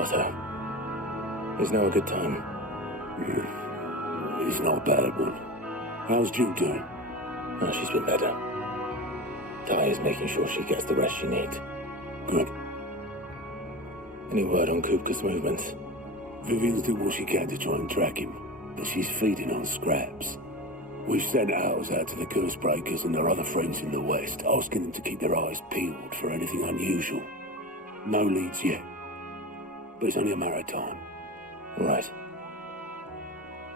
Otto, is now a good time? It's not a bad one. How's Jill doing? Oh, she's been better. Ty is making sure she gets the rest she needs. Good. Any word on Kupka's movements? Vivian's doing what she can to try and track him, but she's feeding on scraps. We've sent ours out to the curse breakers and their other friends in the west, asking them to keep their eyes peeled for anything unusual. No leads yet, but it's only a matter of time. Right.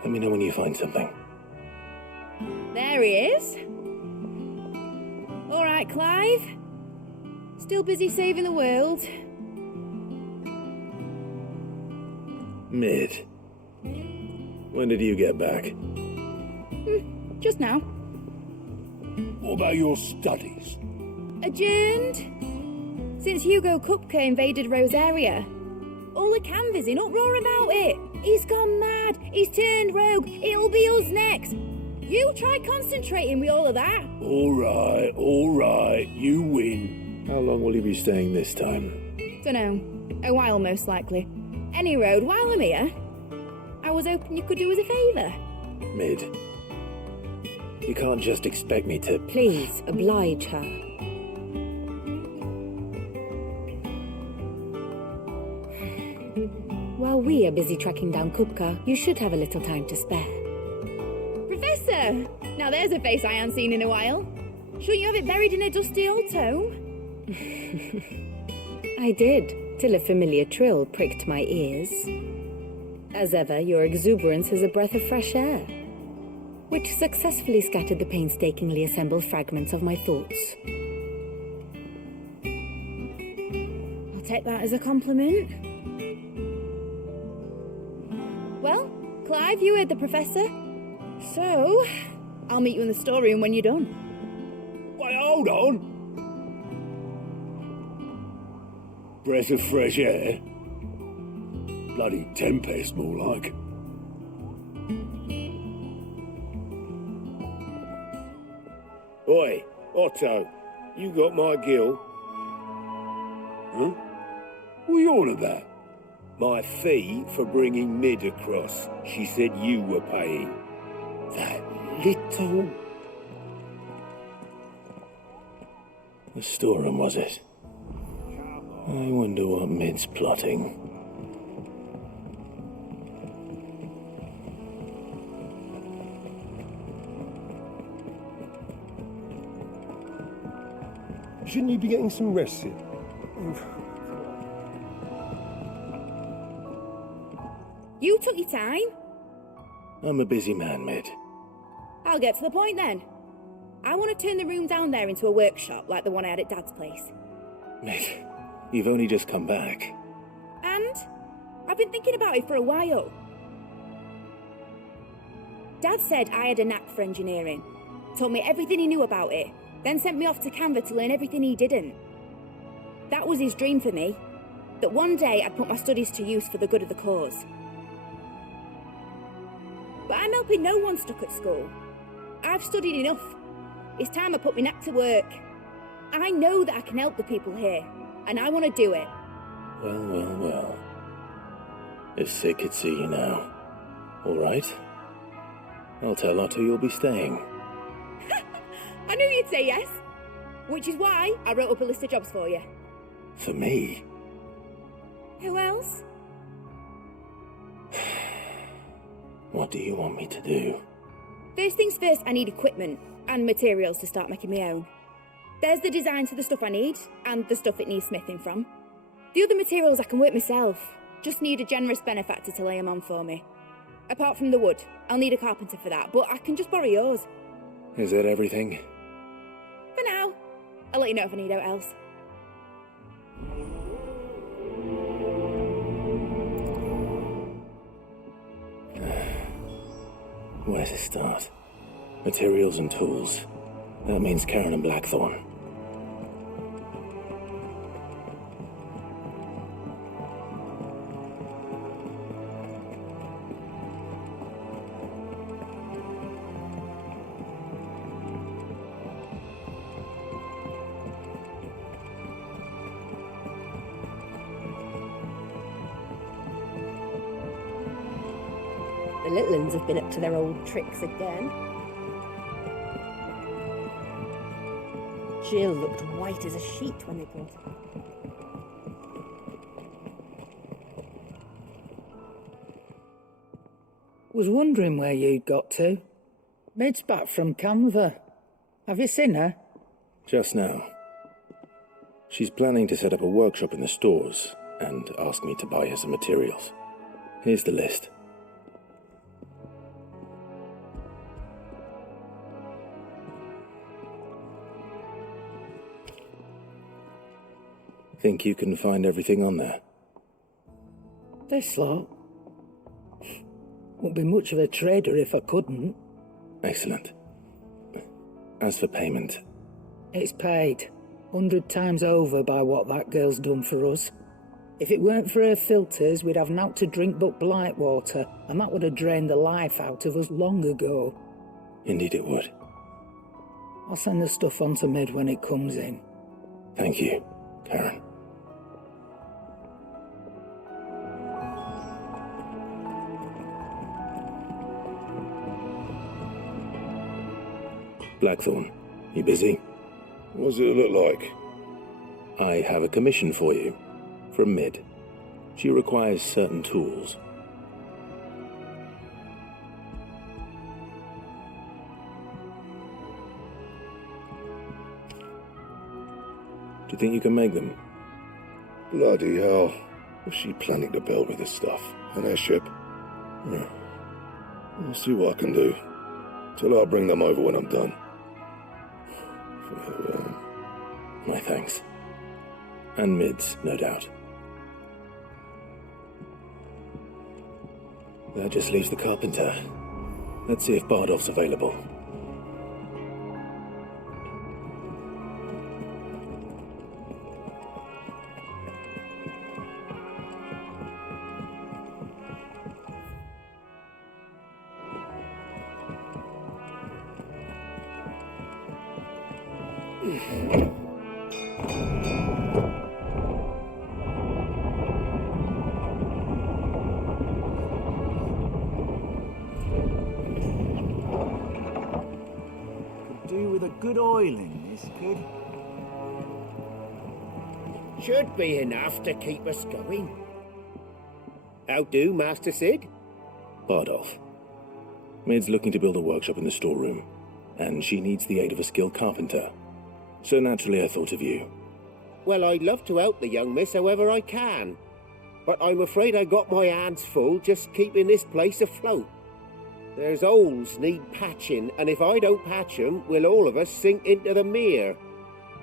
Let me know when you find something. There he is. All right, Clive. Still busy saving the world. Mid. When did you get back? Just now. What about your studies? Adjourned. Since Hugo Kupka invaded Rosaria. All the canvas in uproar about it. He's gone mad. He's turned rogue. It'll be us next. You try concentrating with all of that. All right, you win. How long will you be staying this time? Dunno. A while, most likely. Any road, while I'm here, I was hoping you could do us a favour. Mid. You can't just expect me to... Please, oblige her. While we are busy tracking down Kupka, you should have a little time to spare. Professor! Now there's a face I haven't seen in a while. Shouldn't you have it buried in a dusty old tome? I did, till a familiar trill pricked my ears. As ever, your exuberance is a breath of fresh air, which successfully scattered the painstakingly assembled fragments of my thoughts. I'll take that as a compliment. Well, Clive, you heard the professor. So, I'll meet you in the storeroom when you're done. Wait, hold on. Breath of fresh air. Bloody tempest, more like. Oi, Otto, you got my gill? Huh? What are you on about? My fee for bringing Mid across. She said you were paying. That little... The storeroom, was it? I wonder what Mid's plotting. Shouldn't you be getting some rest here? You took your time. I'm a busy man, Mid. I'll get to the point then. I want to turn the room down there into a workshop like the one I had at Dad's place. Mid, you've only just come back. And I've been thinking about it for a while. Dad said I had a knack for engineering, told me everything he knew about it, then sent me off to Canva to learn everything he didn't. That was his dream for me, that one day I'd put my studies to use for the good of the cause. But I'm helping no one stuck at school. I've studied enough. It's time I put my knack to work. I know that I can help the people here, and I want to do it. Well. If Sid could see you now. All right. I'll tell Otto you'll be staying. I knew you'd say yes. Which is why I wrote up a list of jobs for you. For me? Who else? What do you want me to do? First things first, I need equipment and materials to start making my own. There's the designs for the stuff I need, and the stuff it needs smithing from. The other materials I can work myself. Just need a generous benefactor to lay them on for me. Apart from the wood, I'll need a carpenter for that, but I can just borrow yours. Is that everything? For now. I'll let you know if I need out else. Where to start? Materials and tools. That means Karen and Blackthorn. little uns have been up to their old tricks again. Jill looked white as a sheet when they brought her. Was wondering where you'd got to. Mid's back from Canva. Have you seen her? Just now. She's planning to set up a workshop in the stores and asked me to buy her some materials. Here's the list. Think you can find everything on there? This lot. Wouldn't be much of a trader if I couldn't. Excellent. As for payment... It's paid. 100 times over by what that girl's done for us. If it weren't for her filters, we'd have naught to drink but blight water, and that would have drained the life out of us long ago. Indeed it would. I'll send the stuff on to Mid when it comes in. Thank you, Karen. Blackthorn, you busy? What does it look like? I have a commission for you, from Mid. She requires certain tools. Do you think you can make them? Bloody hell. What's she planning to build with this stuff? An airship? Yeah. I'll see what I can do. Tell her I'll bring them over when I'm done. My thanks. And Mid's, no doubt. That just leaves the carpenter. Let's see if Bardolph's available. Do with a good oiling, this could. Should be enough to keep us going. How do, Master Sid? Bardolph. Mid's looking to build a workshop in the storeroom, and she needs the aid of a skilled carpenter. So naturally I thought of you. Well, I'd love to help the young miss however I can. But I'm afraid I got my hands full just keeping this place afloat. There's holes need patching, and if I don't patch 'em, we'll all of us sink into the mere.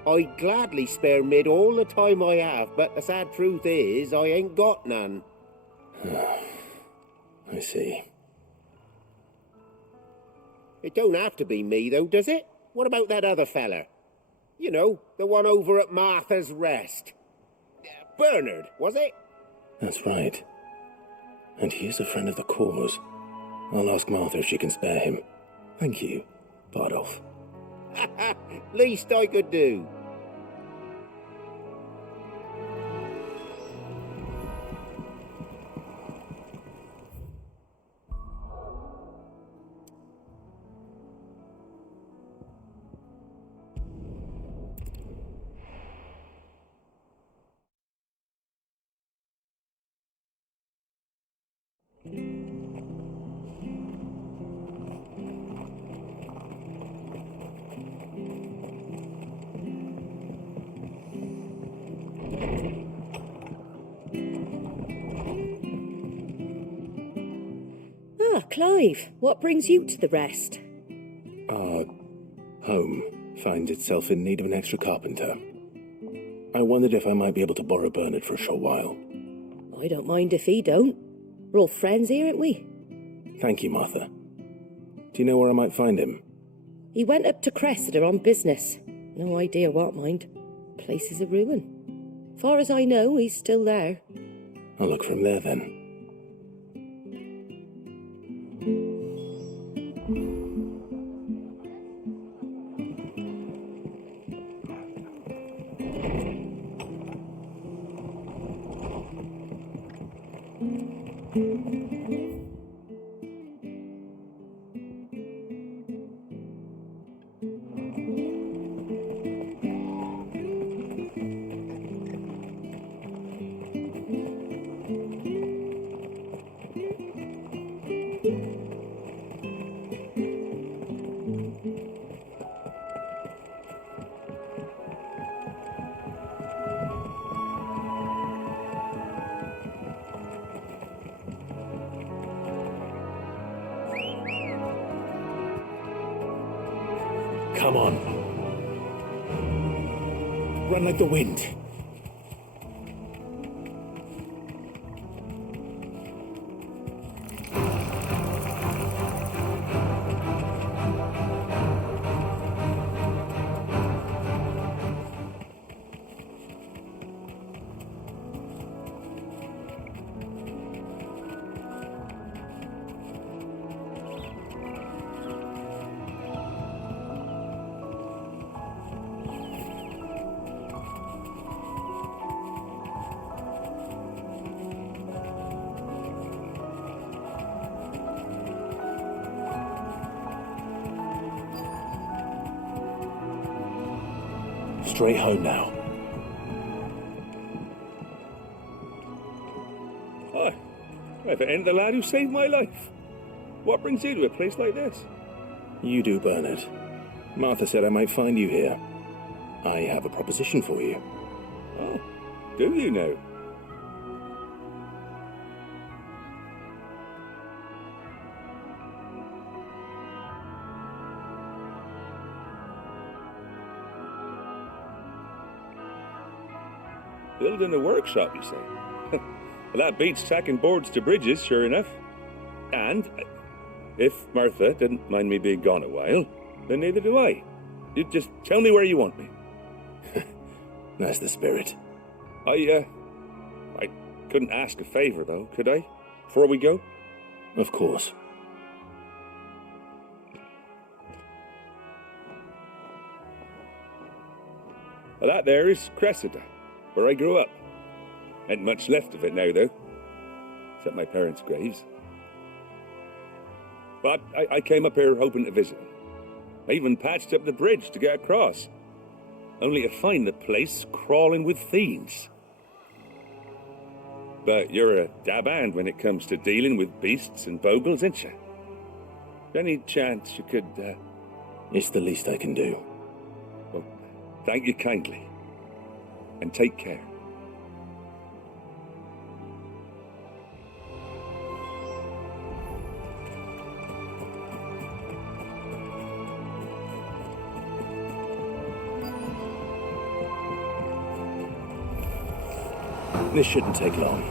I'd gladly spare Mid all the time I have, but the sad truth is, I ain't got none. I see. It don't have to be me, though, does it? What about that other feller? You know, the one over at Martha's Rest. Bernard, was it? That's right. And he is a friend of the cause. I'll ask Martha if she can spare him. Thank you, Bardolph. Least I could do. Ah, Clive, what brings you to the Rest? Our home finds itself in need of an extra carpenter. I wondered if I might be able to borrow Bernard for a short while. I don't mind if he don't. We're all friends here, aren't we? Thank you, Martha. Do you know where I might find him? He went up to Cressida on business. No idea what, mind. Place is a ruin. Far as I know, he's still there. I'll look for him there then. Come on. Run like the wind. Straight home now. Hi. If it ain't the lad who saved my life. What brings you to a place like this? You do, Bernard. Martha said I might find you here. I have a proposition for you. Oh, do you now? Building a workshop, you say? Well, that beats tacking boards to bridges, sure enough. And if Martha didn't mind me being gone a while, then neither do I. You just tell me where you want me. That's the spirit. I couldn't ask a favor, though, could I? Before we go? Of course. Well, that there is Cressida, where I grew up. Ain't much left of it now, though. Except my parents' graves. But I came up here hoping to visit them. I even patched up the bridge to get across. Only to find the place crawling with thieves. But you're a dab hand when it comes to dealing with beasts and bogles, ain't you? Any chance you could, It's the least I can do. Well, thank you kindly. And take care. This shouldn't take long.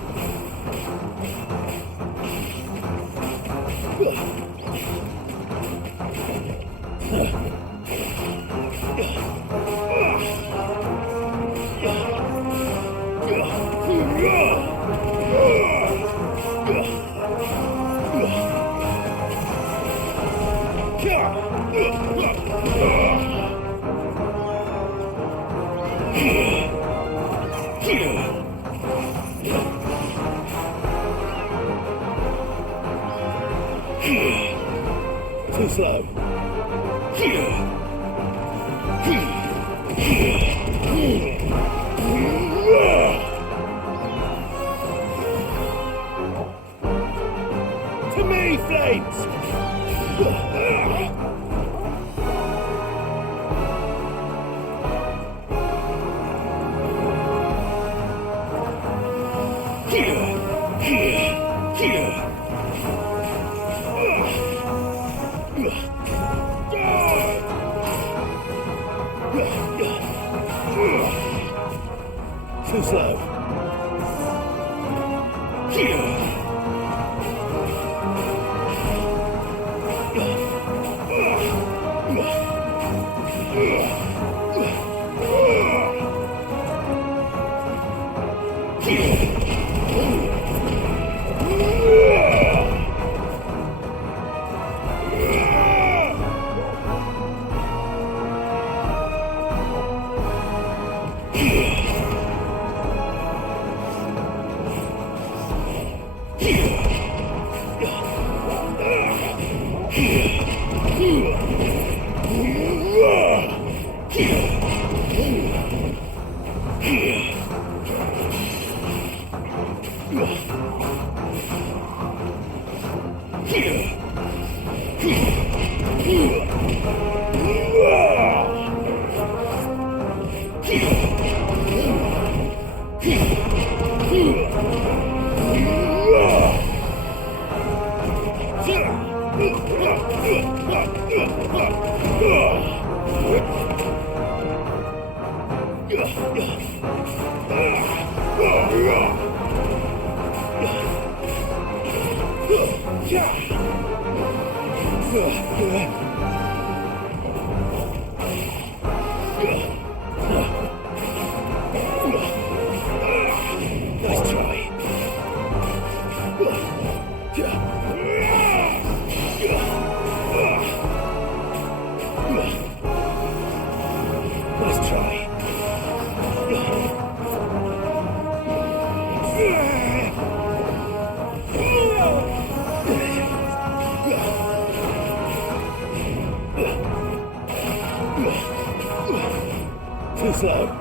Too slow. To me, flames! Too slow. Let's try. Too slow.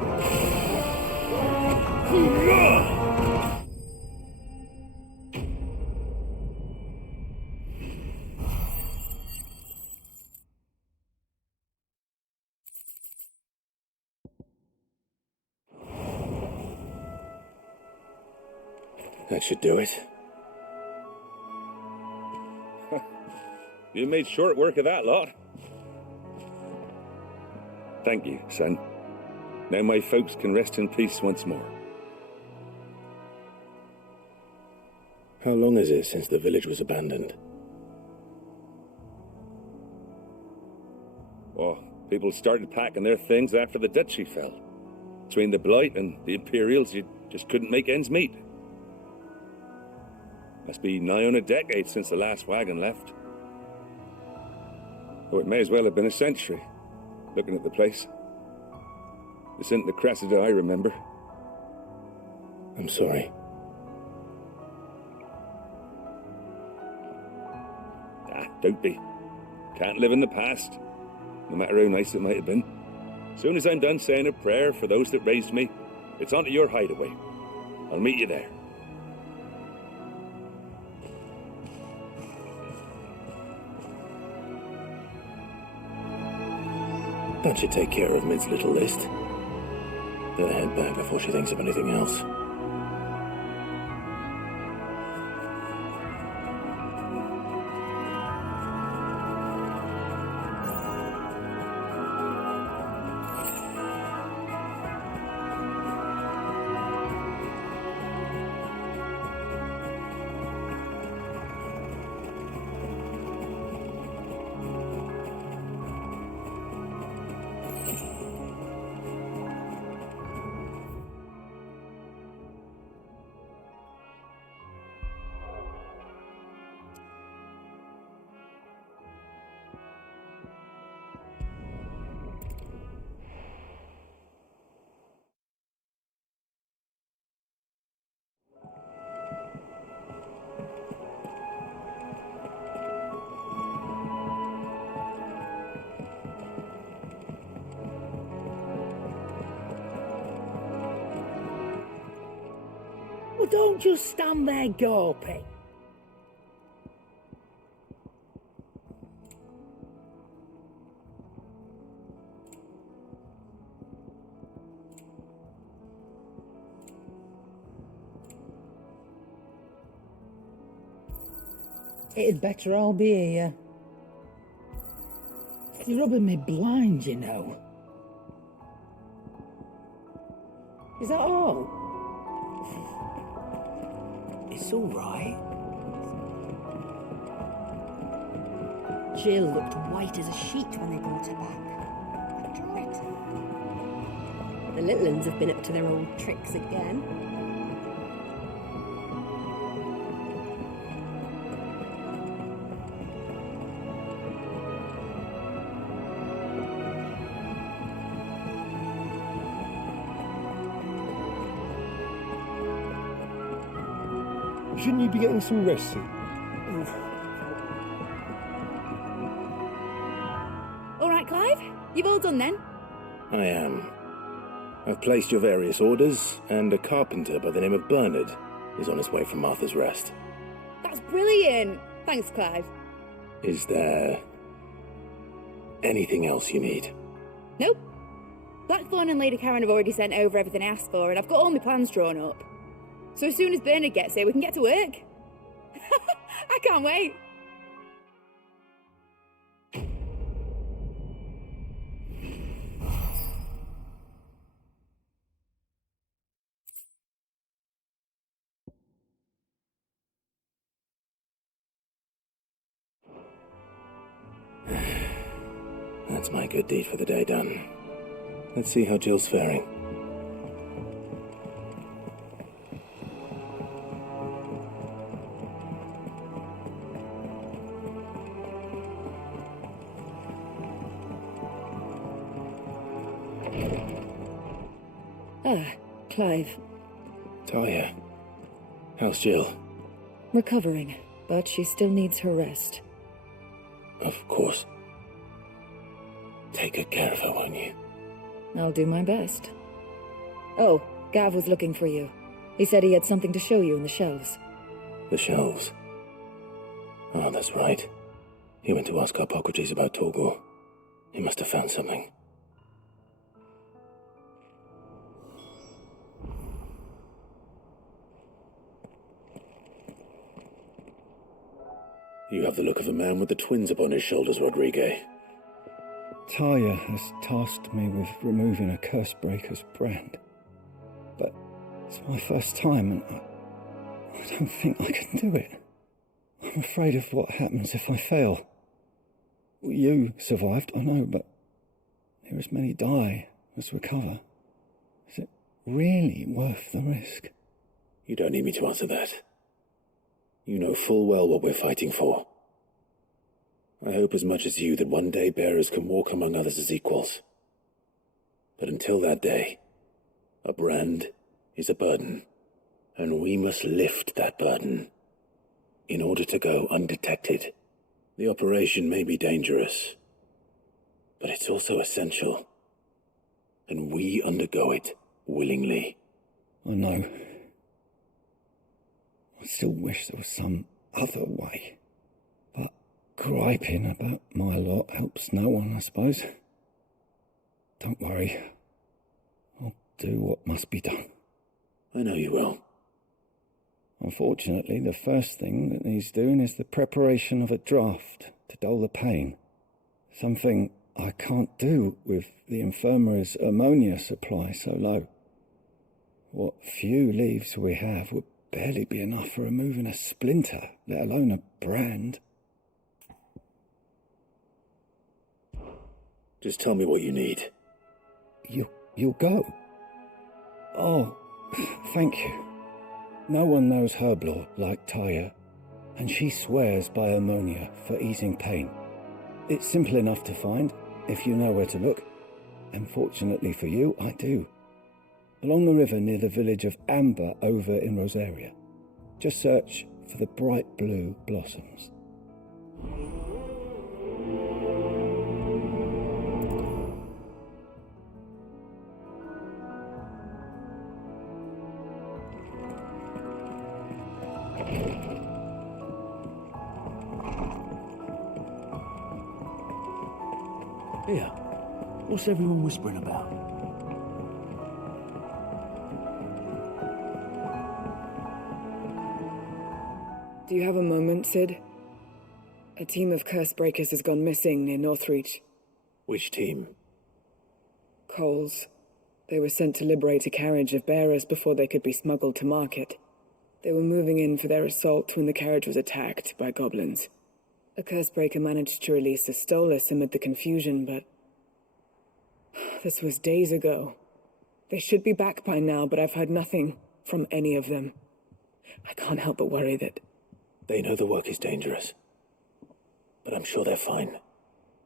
That should do it. You made short work of that lot. Thank you, son. Now my folks can rest in peace once more. How long is it since the village was abandoned? Oh, people started packing their things after the duchy fell. Between the Blight and the Imperials, you just couldn't make ends meet. Must be nigh on a decade since the last wagon left. Oh, it may as well have been a century, looking at the place. This isn't the Cressida I remember. I'm sorry. Don't be. Can't live in the past, no matter how nice it might have been. As soon as I'm done saying a prayer for those that raised me, it's onto your hideaway. I'll meet you there. That should take care of Mid's little list. Better head back before she thinks of anything else. Well, don't just stand there gawping. It'd better all be here. You're rubbing me blind, you know. Is that all? It's all right. Jill looked white as a sheet when they brought her back. The little ones have been up to their old tricks again. Shouldn't you be getting some rest soon? All right, Clive? You've all done then? I am. I've placed your various orders, and a carpenter by the name of Bernard is on his way from Martha's Rest. That's brilliant! Thanks, Clive. Is there anything else you need? Nope. Blackthorn and Lady Karen have already sent over everything I asked for, and I've got all my plans drawn up. So as soon as Bernard gets here, we can get to work. I can't wait. That's my good deed for the day done. Let's see how Jill's faring. Ah, Clive. Talia. How's Jill? Recovering, but she still needs her rest. Of course. Take good care of her, won't you? I'll do my best. Oh, Gav was looking for you. He said he had something to show you in the shelves. The shelves. Oh, that's right. He went to ask Harpocrates about Torgor. He must have found something. You have the look of a man with the twins upon his shoulders, Rodrigue. Talia has tasked me with removing a Cursebreaker's brand. But it's my first time and I don't think I can do it. I'm afraid of what happens if I fail. You survived, I know, but there are as many die as recover. Is it really worth the risk? You don't need me to answer that. You know full well what we're fighting for. I hope as much as you that one day bearers can walk among others as equals. But until that day, a brand is a burden, and we must lift that burden in order to go undetected. The operation may be dangerous, but it's also essential, and we undergo it willingly. I know. I still wish there was some other way. But griping about my lot helps no one, I suppose. Don't worry. I'll do what must be done. I know you will. Unfortunately, the first thing that needs doing is the preparation of a draft to dull the pain. Something I can't do with the infirmary's ammonia supply so low. What few leaves we have would barely be enough for removing a splinter, let alone a brand. Just tell me what you need. You'll go? Oh, thank you. No one knows Herblore like Talia, and she swears by ammonia for easing pain. It's simple enough to find, if you know where to look. And fortunately for you, I do. Along the river near the village of Amber over in Rosaria. Just search for the bright blue blossoms. Here, what's everyone whispering about? Do you have a moment, Sid? A team of Cursebreakers has gone missing near Northreach. Which team? Coles. They were sent to liberate a carriage of bearers before they could be smuggled to market. They were moving in for their assault when the carriage was attacked by goblins. A Cursebreaker managed to release a Stolus amid the confusion, but this was days ago. They should be back by now, but I've heard nothing from any of them. I can't help but worry that... They know the work is dangerous, but I'm sure they're fine.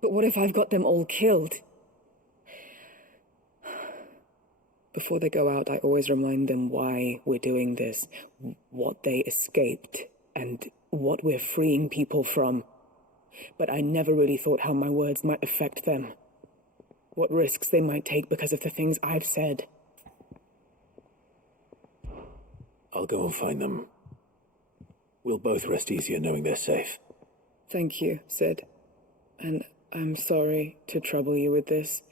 But what if I've got them all killed? Before they go out, I always remind them why we're doing this, what they escaped, and what we're freeing people from. But I never really thought how my words might affect them. What risks they might take because of the things I've said. I'll go and find them. We'll both rest easier knowing they're safe. Thank you, Sid. And I'm sorry to trouble you with this.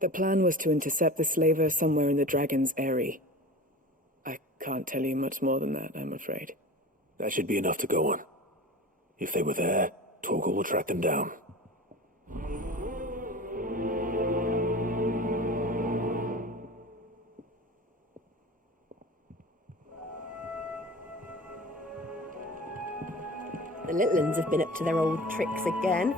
The plan was to intercept the slaver somewhere in the Dragon's Eyrie. I can't tell you much more than that, I'm afraid. That should be enough to go on. If they were there, Torgal will track them down. The little uns have been up to their old tricks again.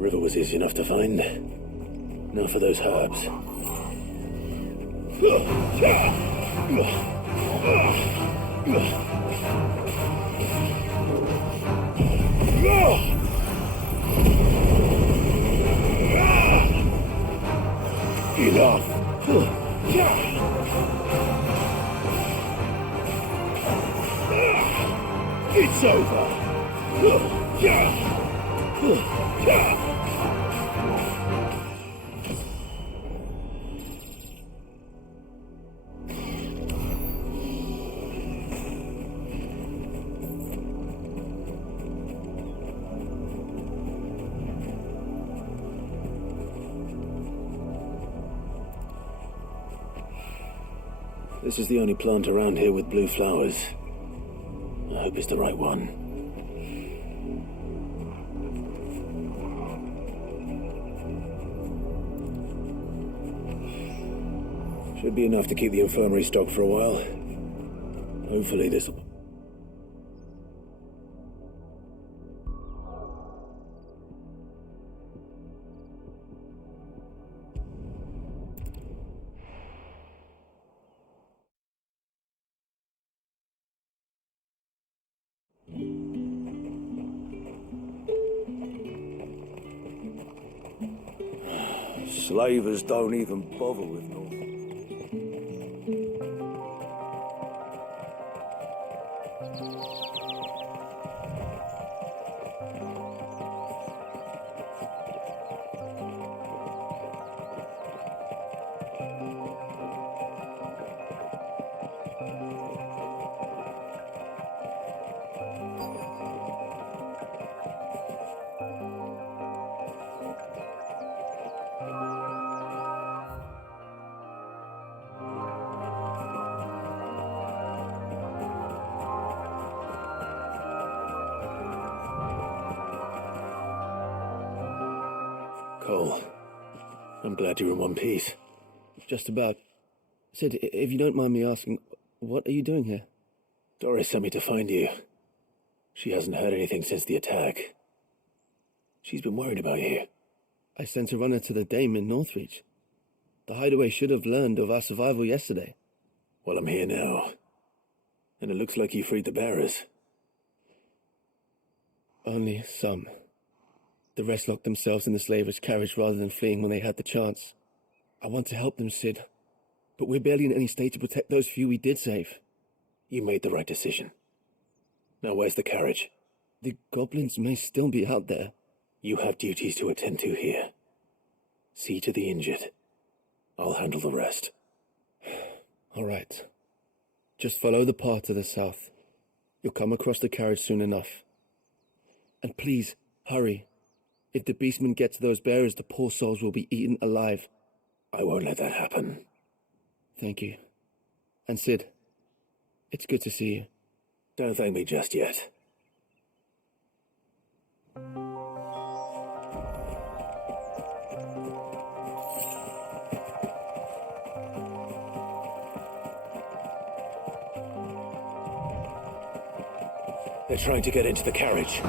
The river was easy enough to find. Now for those herbs. Enough. It's over. This is the only plant around here with blue flowers. I hope it's the right one. Should be enough to keep the infirmary stocked for a while. Hopefully this'll... Slavers don't even bother with no. Cole, I'm glad you're in one piece. Just about. Sid, if you don't mind me asking, what are you doing here? Doris sent me to find you. She hasn't heard anything since the attack. She's been worried about you. I sent a runner to the Dame in Northreach. The hideaway should have learned of our survival yesterday. Well, I'm here now. And it looks like you freed the bearers. Only some. The rest locked themselves in the slavers' carriage rather than fleeing when they had the chance. I want to help them, Sid. But we're barely in any state to protect those few we did save. You made the right decision. Now where's the carriage? The goblins may still be out there. You have duties to attend to here. See to the injured. I'll handle the rest. All right. Just follow the path to the south. You'll come across the carriage soon enough. And please, hurry. If the beastmen get to those bearers, the poor souls will be eaten alive. I won't let that happen. Thank you. And Sid, it's good to see you. Don't thank me just yet. They're trying to get into the carriage.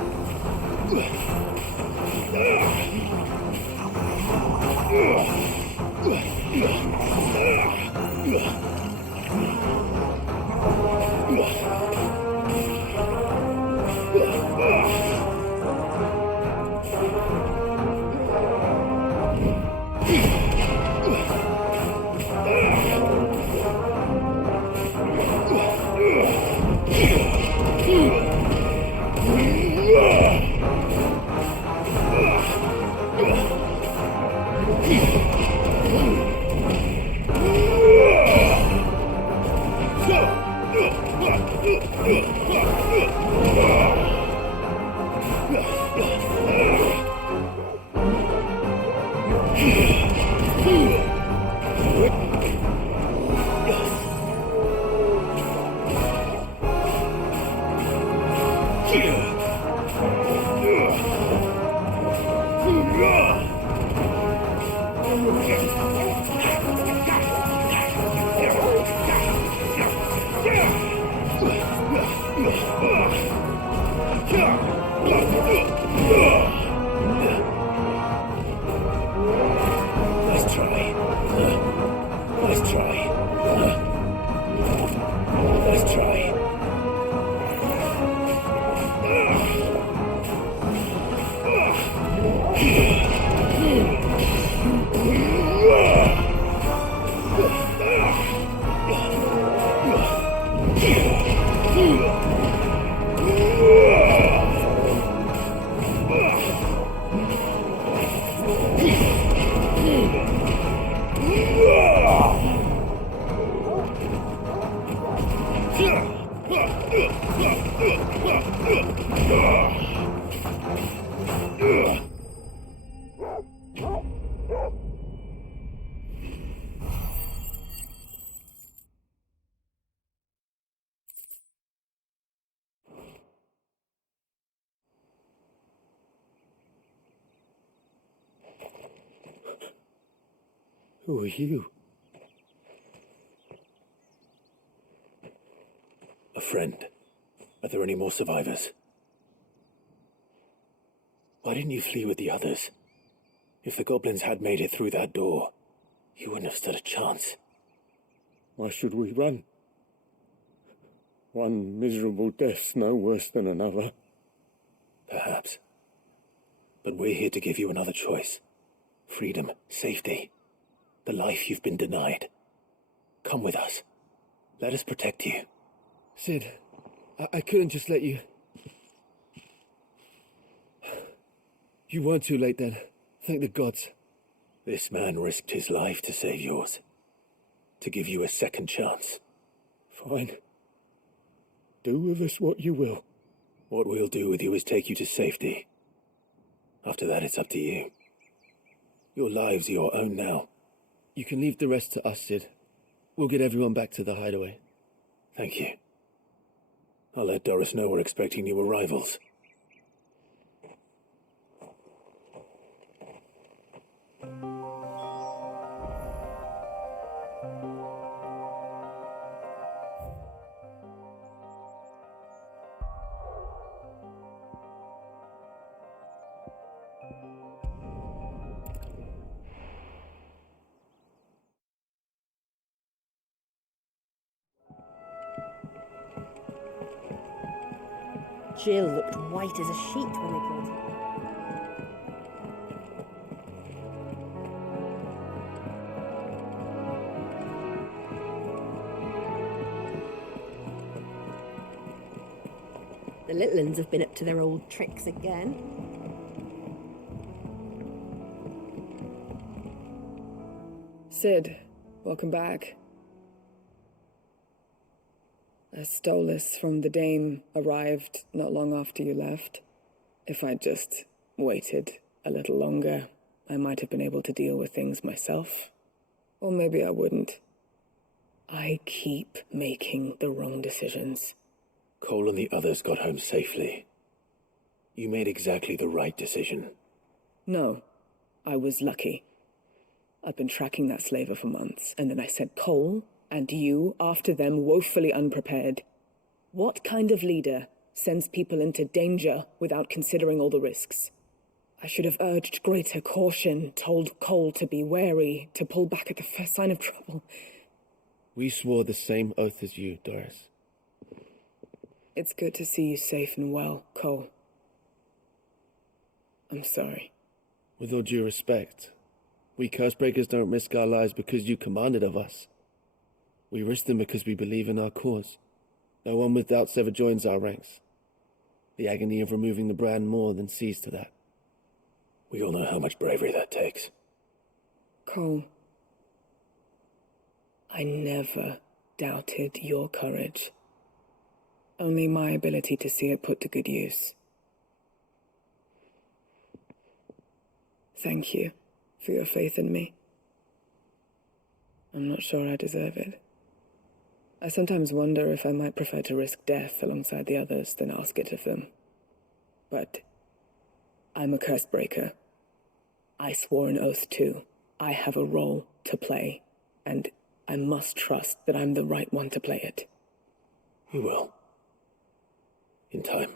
Who are you? A friend. Are there any more survivors? Why didn't you flee with the others? If the goblins had made it through that door, you wouldn't have stood a chance. Why should we run? One miserable death's no worse than another. Perhaps. But we're here to give you another choice. Freedom, safety, the life you've been denied. Come with us. Let us protect you. Sid, I couldn't just let you... You weren't too late then. Thank the gods. This man risked his life to save yours. To give you a second chance. Fine. Do with us what you will. What we'll do with you is take you to safety. After that, it's up to you. Your lives are your own now. You can leave the rest to us, Sid. We'll get everyone back to the hideaway. Thank you. I'll let Doris know we're expecting new arrivals. Jill looked white as a sheet when they brought her. The little uns have been up to their old tricks again. Sid, welcome back. A Stolas from the Dame arrived not long after you left. If I'd just waited a little longer, I might have been able to deal with things myself. Or maybe I wouldn't. I keep making the wrong decisions. Cole and the others got home safely. You made exactly the right decision. No, I was lucky. I've been tracking that slaver for months, and then I sent Cole and you after them, woefully unprepared. What kind of leader sends people into danger without considering all the risks? I should have urged greater caution, told Cole to be wary, to pull back at the first sign of trouble. We swore the same oath as you, Doris. It's good to see you safe and well, Cole. I'm sorry. With all due respect, we Cursebreakers don't risk our lives because you commanded of us. We risk them because we believe in our cause. No one with doubts ever joins our ranks. The agony of removing the brand more than sees to that. We all know how much bravery that takes. Cole, I never doubted your courage. Only my ability to see it put to good use. Thank you for your faith in me. I'm not sure I deserve it. I sometimes wonder if I might prefer to risk death alongside the others than ask it of them. But I'm a Cursebreaker. I swore an oath too. I have a role to play, and I must trust that I'm the right one to play it. You will. In time.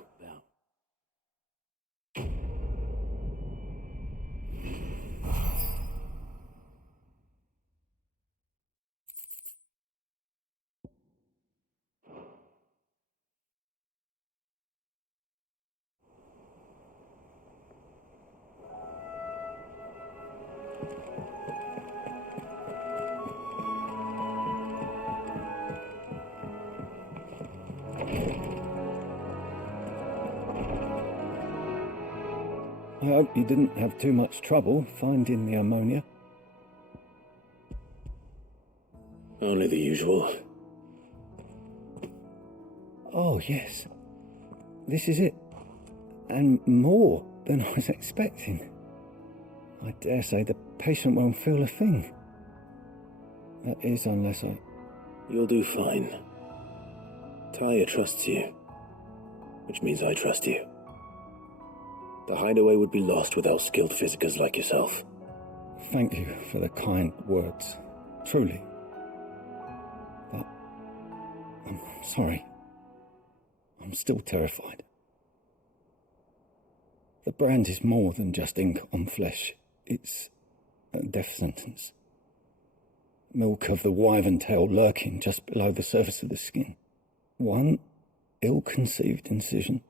I hope you didn't have too much trouble finding the ammonia. Only the usual. Oh, yes. This is it. And more than I was expecting. I dare say the patient won't feel a thing. That is, unless I... You'll do fine. Talia trusts you, which means I trust you. The hideaway would be lost without skilled physicers like yourself. Thank you for the kind words. Truly. But I'm sorry. I'm still terrified. The brand is more than just ink on flesh. It's a death sentence. Milk of the wyvern tail lurking just below the surface of the skin. One ill-conceived incision,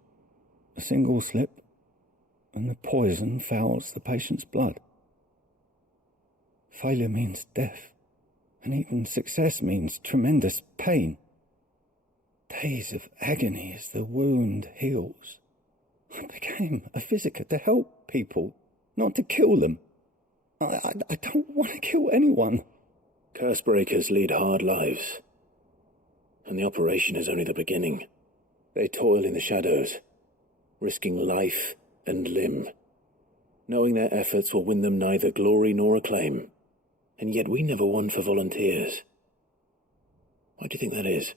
a single slip, and the poison fouls the patient's blood. Failure means death, and even success means tremendous pain. Days of agony as the wound heals. I became a physiker to help people, not to kill them. I don't want to kill anyone. Cursebreakers lead hard lives, and the operation is only the beginning. They toil in the shadows, risking life and limb, knowing their efforts will win them neither glory nor acclaim. And yet we never won for volunteers. Why do you think that is?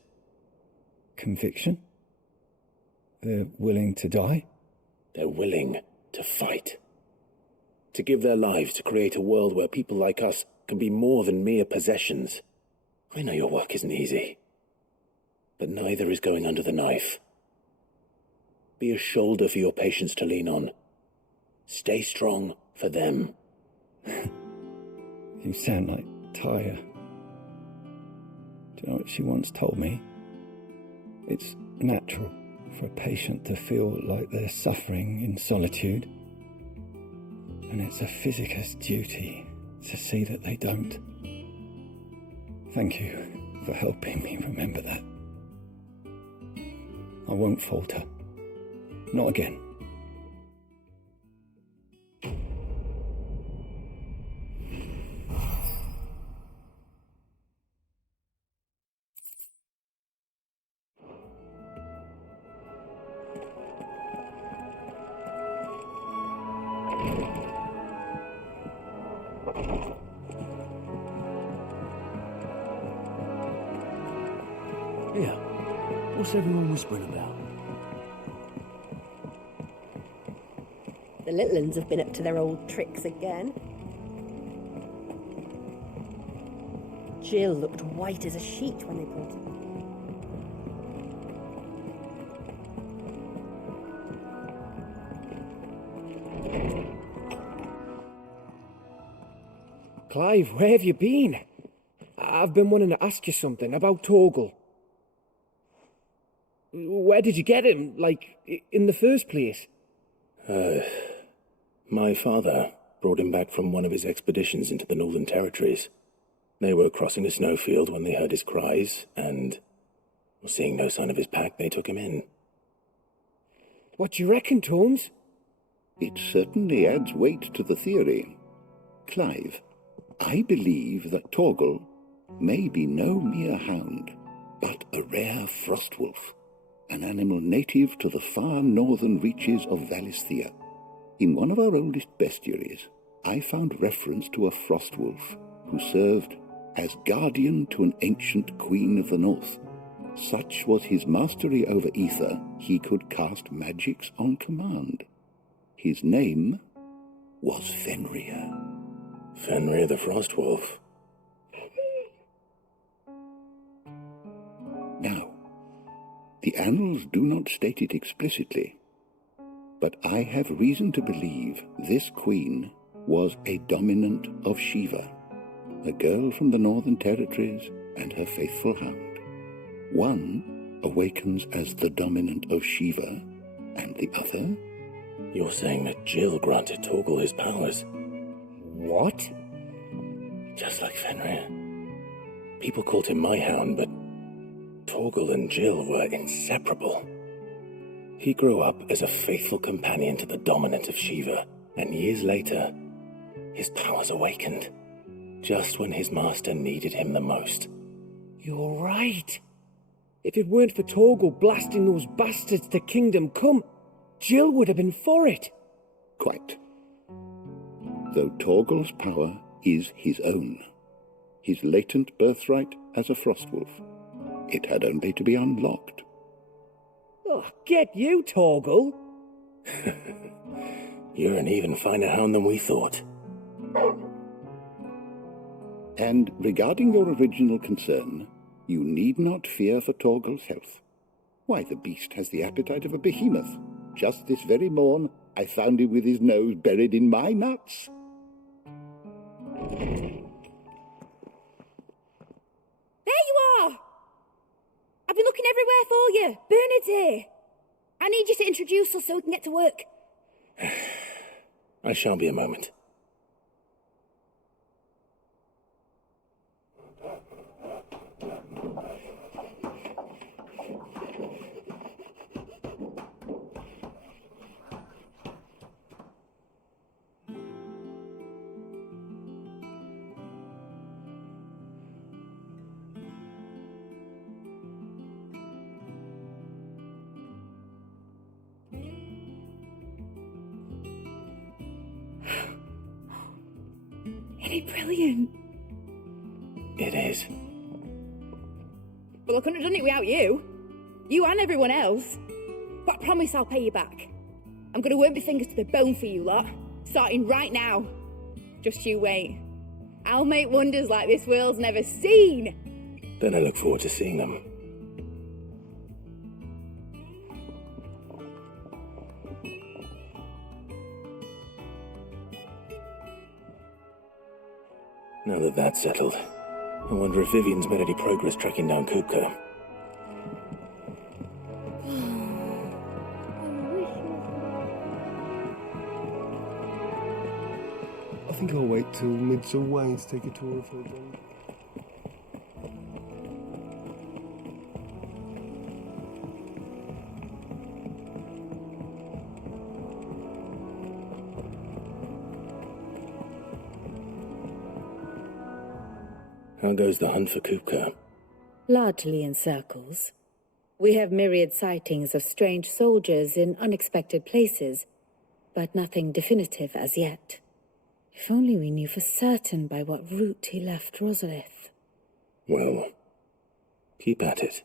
Conviction? They're willing to die? They're willing to fight. To give their lives to create a world where people like us can be more than mere possessions. I know your work isn't easy, but neither is going under the knife. Be a shoulder for your patients to lean on. Stay strong for them. You sound like Tyre. Do you know what she once told me? It's natural for a patient to feel like they're suffering in solitude, and it's a physicist's duty to see that they don't. Thank you for helping me remember that. I won't falter. Not again. Yeah. What's everyone whispering about? The little uns have been up to their old tricks again. Jill looked white as a sheet when they brought her. Clive, where have you been? I've been wanting to ask you something about Torgal. Where did you get him, in the first place? My father brought him back from one of his expeditions into the Northern Territories. They were crossing a snowfield when they heard his cries, and, seeing no sign of his pack, they took him in. What do you reckon, Tomes? It certainly adds weight to the theory. Clive, I believe that Torgal may be no mere hound, but a rare frostwolf, an animal native to the far northern reaches of Valisthea. In one of our oldest bestiaries, I found reference to a frostwolf who served as guardian to an ancient queen of the north. Such was his mastery over ether, he could cast magics on command. His name was Fenrir. Fenrir the Frostwolf. Now, the annals do not state it explicitly, but I have reason to believe this queen was a dominant of Shiva, a girl from the Northern Territories and her faithful hound. One awakens as the dominant of Shiva, and the other... You're saying that Jill granted Torgal his powers? What? Just like Fenrir. People called him my hound, but Torgal and Jill were inseparable. He grew up as a faithful companion to the dominant of Shiva, and years later, his powers awakened, just when his master needed him the most. You're right. If it weren't for Torgal blasting those bastards to Kingdom Come, Jill would have been for it. Quite. Though Torgal's power is his own, his latent birthright as a frostwolf, it had only to be unlocked. Oh, get you, Torgal! You're an even finer hound than we thought. And regarding your original concern, you need not fear for Torgal's health. Why, the beast has the appetite of a behemoth. Just this very morn, I found him with his nose buried in my nuts. There you are! I've been looking everywhere for you. Bernard's here. I need you to introduce us so we can get to work. I shan't be a moment. Isn't it brilliant? It is. Well, I couldn't have done it without you. You and everyone else. But I promise I'll pay you back. I'm going to work my fingers to the bone for you lot. Starting right now. Just you wait. I'll make wonders like this world's never seen. Then I look forward to seeing them. Now that that's settled, I wonder if Vivian's made any progress tracking down Kupka. I think I'll wait till mid's away to take a tour of her again. How goes the hunt for Kupka? Largely in circles. We have myriad sightings of strange soldiers in unexpected places, but nothing definitive as yet. If only we knew for certain by what route he left Rosalith. Well, keep at it.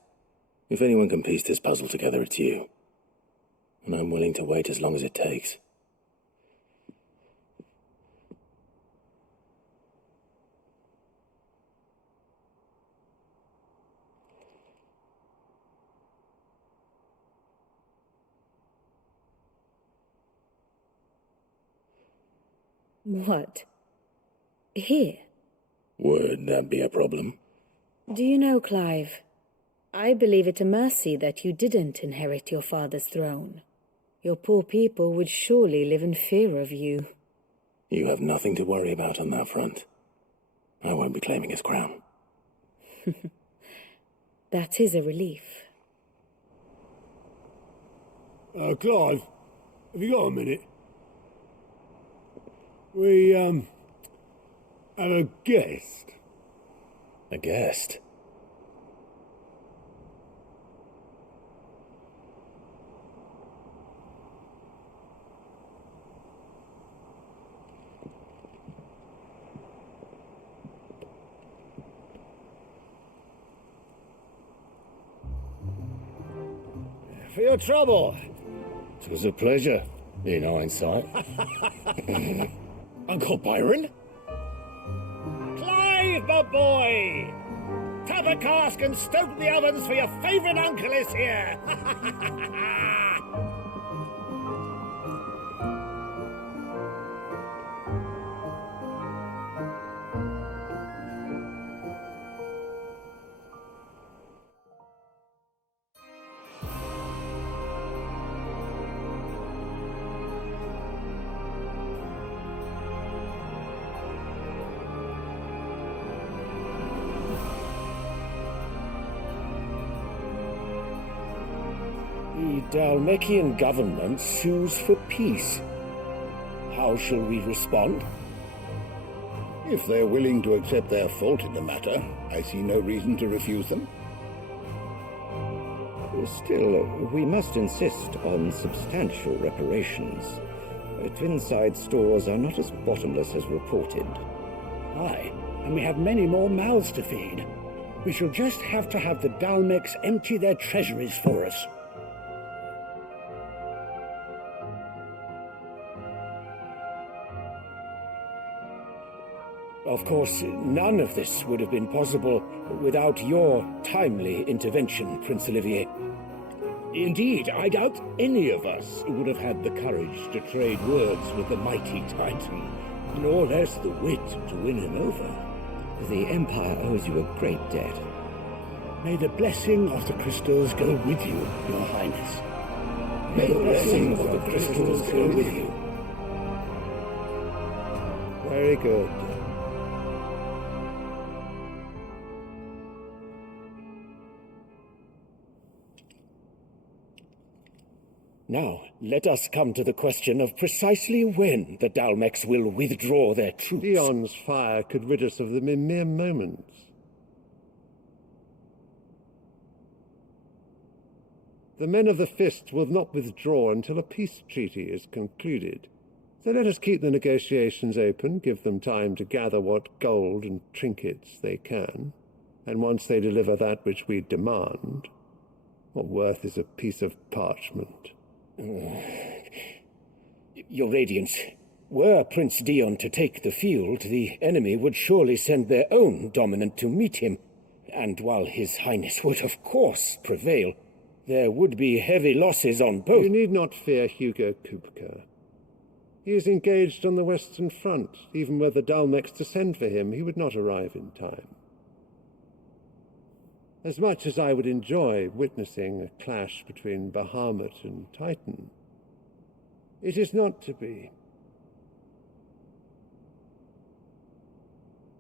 If anyone can piece this puzzle together, it's you. And I'm willing to wait as long as it takes. What? Here? Would that be a problem? Do you know, Clive, I believe it a mercy that you didn't inherit your father's throne. Your poor people would surely live in fear of you. You have nothing to worry about on that front. I won't be claiming his crown. That is a relief. Clive, have you got a minute? We, have a guest. A guest? For your trouble. It was a pleasure, in hindsight. Uncle Byron? Clive, my boy! Tap a cask and stoke the ovens for your favourite uncle is here! The Dalmekian government sues for peace. How shall we respond? If they're willing to accept their fault in the matter, I see no reason to refuse them. Still, we must insist on substantial reparations. Twinside stores are not as bottomless as reported. Aye, and we have many more mouths to feed. We shall just have to have the Dalmeks empty their treasuries for us. Of course, none of this would have been possible without your timely intervention, Prince Olivier. Indeed, I doubt any of us would have had the courage to trade words with the mighty Titan, nor less the wit to win him over. The Empire owes you a great debt. May the blessing of the crystals go with you, Your Highness. May the blessing of the crystals go with you. Very good. Now, let us come to the question of precisely when the Dalmex will withdraw their troops. Dion's fire could rid us of them in mere moments. The men of the Fist will not withdraw until a peace treaty is concluded. So let us keep the negotiations open, give them time to gather what gold and trinkets they can, and once they deliver that which we demand, what worth is a piece of parchment? Your Radiance, were Prince Dion to take the field, the enemy would surely send their own dominant to meet him, and while His Highness would of course prevail, there would be heavy losses on both. You need not fear Hugo Kupka. He is engaged on the Western Front. Even were the Dalmex to send for him, he would not arrive in time. As much as I would enjoy witnessing a clash between Bahamut and Titan, it is not to be.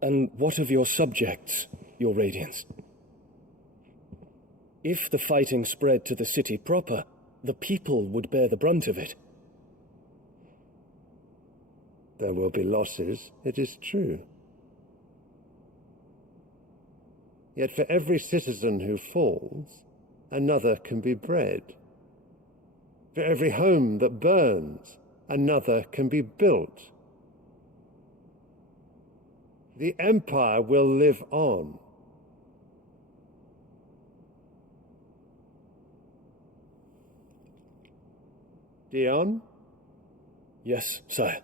And what of your subjects, Your Radiance? If the fighting spread to the city proper, the people would bear the brunt of it. There will be losses, it is true. Yet for every citizen who falls, another can be bred. For every home that burns, another can be built. The Empire will live on. Dion? Yes, sire.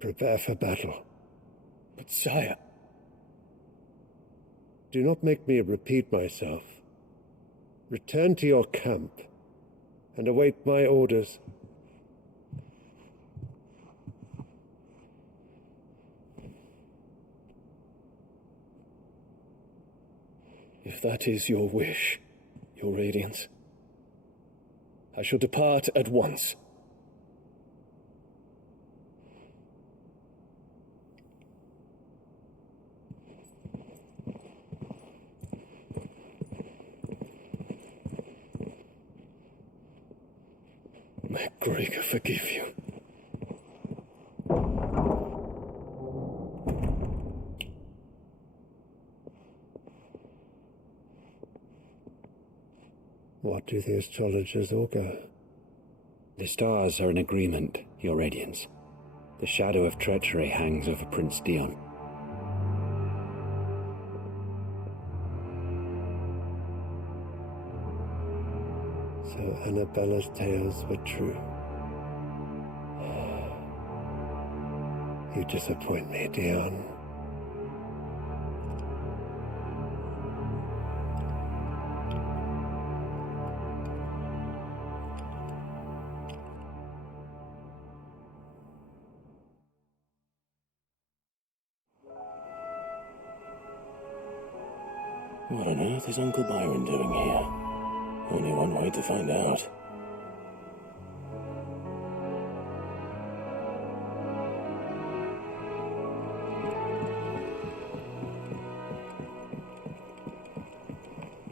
Prepare for battle. But sire... Do not make me repeat myself. Return to your camp and await my orders. If that is your wish, Your Radiance, I shall depart at once. May Gregor forgive you. What do the astrologers augur? The stars are in agreement, Your Radiance. The shadow of treachery hangs over Prince Dion. So Annabella's tales were true. You disappoint me, Dion. What on earth is Uncle Byron doing here? Only one way to find out.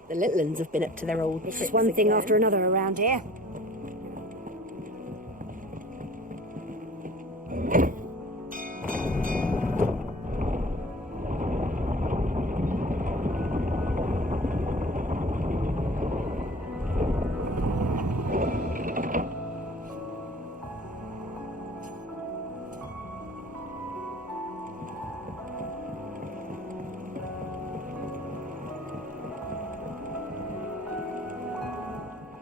The little uns have been up to their old It's tricks just one thing again. after another around here.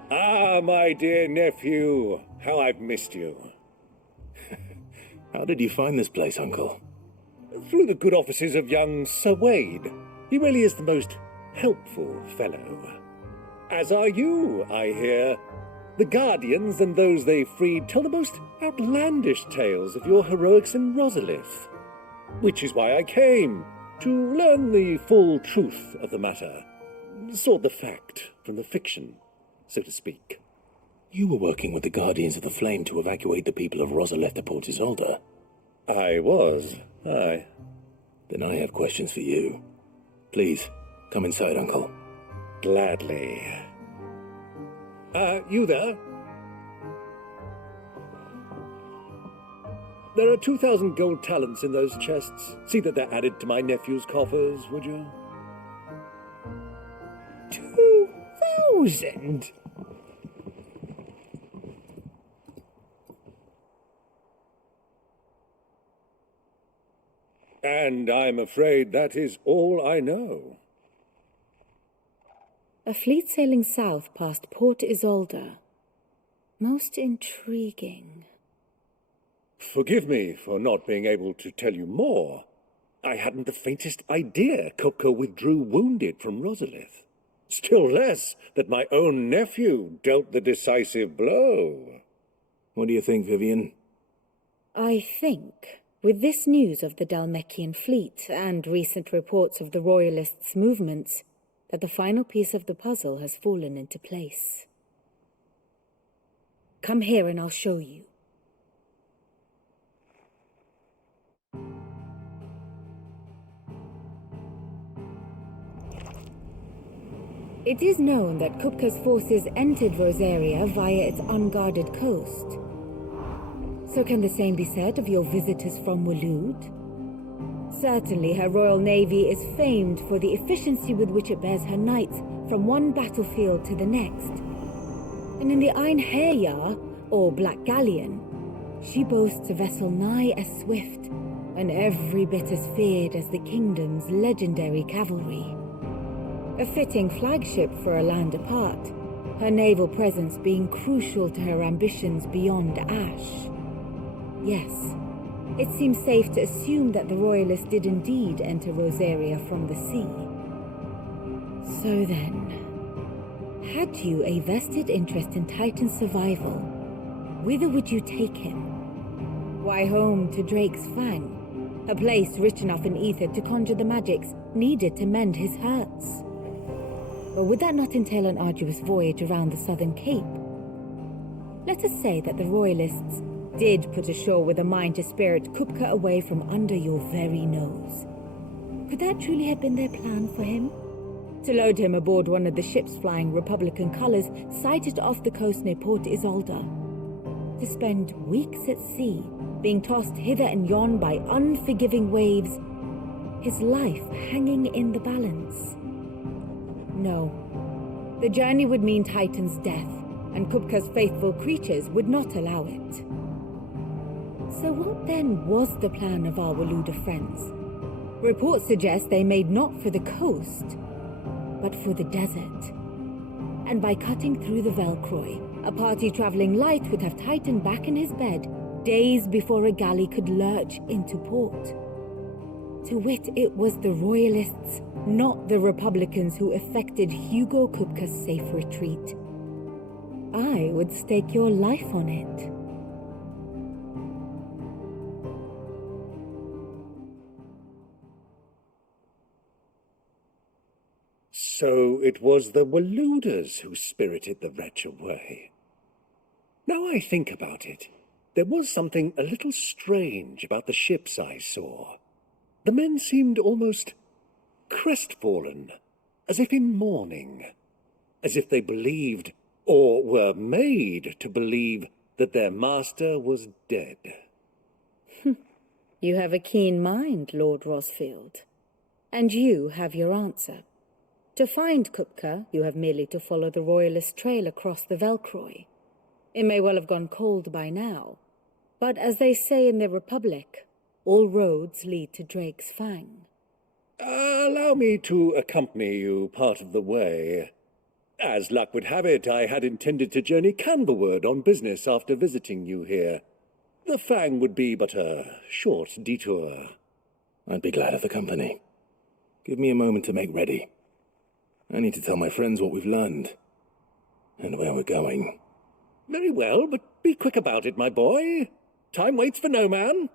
Ah, my dear nephew, how I've missed you. How did you find this place, Uncle? Through the good offices of young Sir Wade. He really is the most helpful fellow. As are you, I hear. The Guardians and those they freed tell the most outlandish tales of your heroics in Rosalith. Which is why I came, to learn the full truth of the matter. Sort the fact from the fiction, so to speak. You were working with the Guardians of the Flame to evacuate the people of Rosalith to Port Isolde. I was, aye. Then I have questions for you. Please, come inside, Uncle. Gladly. You there? There are 2,000 gold talents in those chests. See that they're added to my nephew's coffers, would you? 2,000? And I'm afraid that is all I know. A fleet sailing south past Port Isolde. Most intriguing. Forgive me for not being able to tell you more. I hadn't the faintest idea Kupka withdrew wounded from Rosalith. Still less that my own nephew dealt the decisive blow. What do you think, Vivian? I think, with this news of the Dhalmekian fleet and recent reports of the Royalists' movements, that the final piece of the puzzle has fallen into place. Come here and I'll show you. It is known that Kupka's forces entered Rosaria via its unguarded coast. So can the same be said of your visitors from Waloed? Certainly her Royal Navy is famed for the efficiency with which it bears her knights from one battlefield to the next. And in the Ein Herjar, or Black Galleon, she boasts a vessel nigh as swift and every bit as feared as the kingdom's legendary cavalry. A fitting flagship for a land apart, her naval presence being crucial to her ambitions beyond Ash. Yes, it seems safe to assume that the Royalists did indeed enter Rosaria from the sea. So then, had you a vested interest in Titan's survival, whither would you take him? Why, home to Drake's Fang, a place rich enough in ether to conjure the magics needed to mend his hurts. Or would that not entail an arduous voyage around the southern cape? Let us say that the Royalists did put ashore with a mind to spirit Kupka away from under your very nose. Could that truly have been their plan for him? To load him aboard one of the ships flying Republican colors sighted off the coast near Port Isolde? To spend weeks at sea, being tossed hither and yon by unforgiving waves, his life hanging in the balance? No. The journey would mean Titan's death, and Kupka's faithful creatures would not allow it. So what then was the plan of our Waluda friends? Reports suggest they made not for the coast, but for the desert. And by cutting through the Velcroy, a party traveling light would have Titan back in his bed days before a galley could lurch into port. To wit, it was the Royalists, not the Republicans, who effected Hugo Kupka's safe retreat. I would stake your life on it. So it was the Waludas who spirited the wretch away. Now I think about it, there was something a little strange about the ships I saw. The men seemed almost crestfallen, as if in mourning, as if they believed, or were made to believe, that their master was dead. You have a keen mind, Lord Rosfield. And you have your answer. To find Kupka, you have merely to follow the Royalist trail across the Velcroy. It may well have gone cold by now, but as they say in the Republic, all roads lead to Drake's Fang. Allow me to accompany you part of the way. As luck would have it, I had intended to journey Canberward on business after visiting you here. The Fang would be but a short detour. I'd be glad of the company. Give me a moment to make ready. I need to tell my friends what we've learned, and where we're going. Very well, but be quick about it, my boy. Time waits for no man.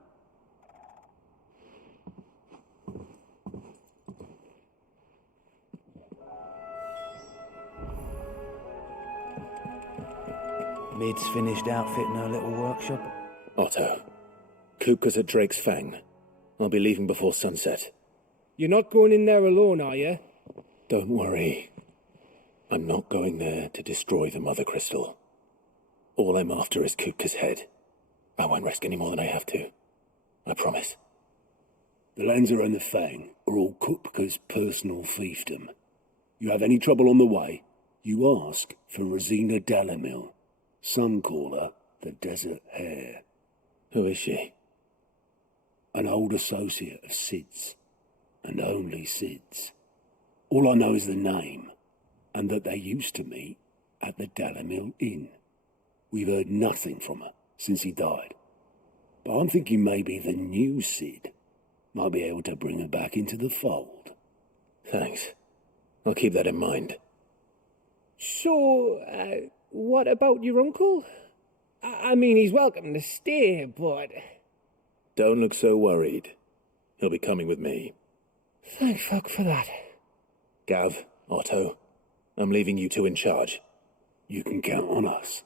Mid's finished outfitting her little workshop. Otto, Kupka's at Drake's Fang. I'll be leaving before sunset. You're not going in there alone, are you? Don't worry. I'm not going there to destroy the Mother Crystal. All I'm after is Kupka's head. I won't risk any more than I have to. I promise. The Lanza and the Fang are all Kupka's personal fiefdom. You have any trouble on the way, you ask for Rosina Dalamil, Suncaller, the Desert Hare. Who is she? An old associate of Sid's, and only Sid's. All I know is the name, and that they used to meet at the Dalamil Inn. We've heard nothing from her since he died. But I'm thinking maybe the new Sid might be able to bring her back into the fold. Thanks. I'll keep that in mind. So, what about your uncle? I mean, he's welcome to stay, but... Don't look so worried. He'll be coming with me. Thank fuck for that. Gav, Otto, I'm leaving you two in charge. You can count on us.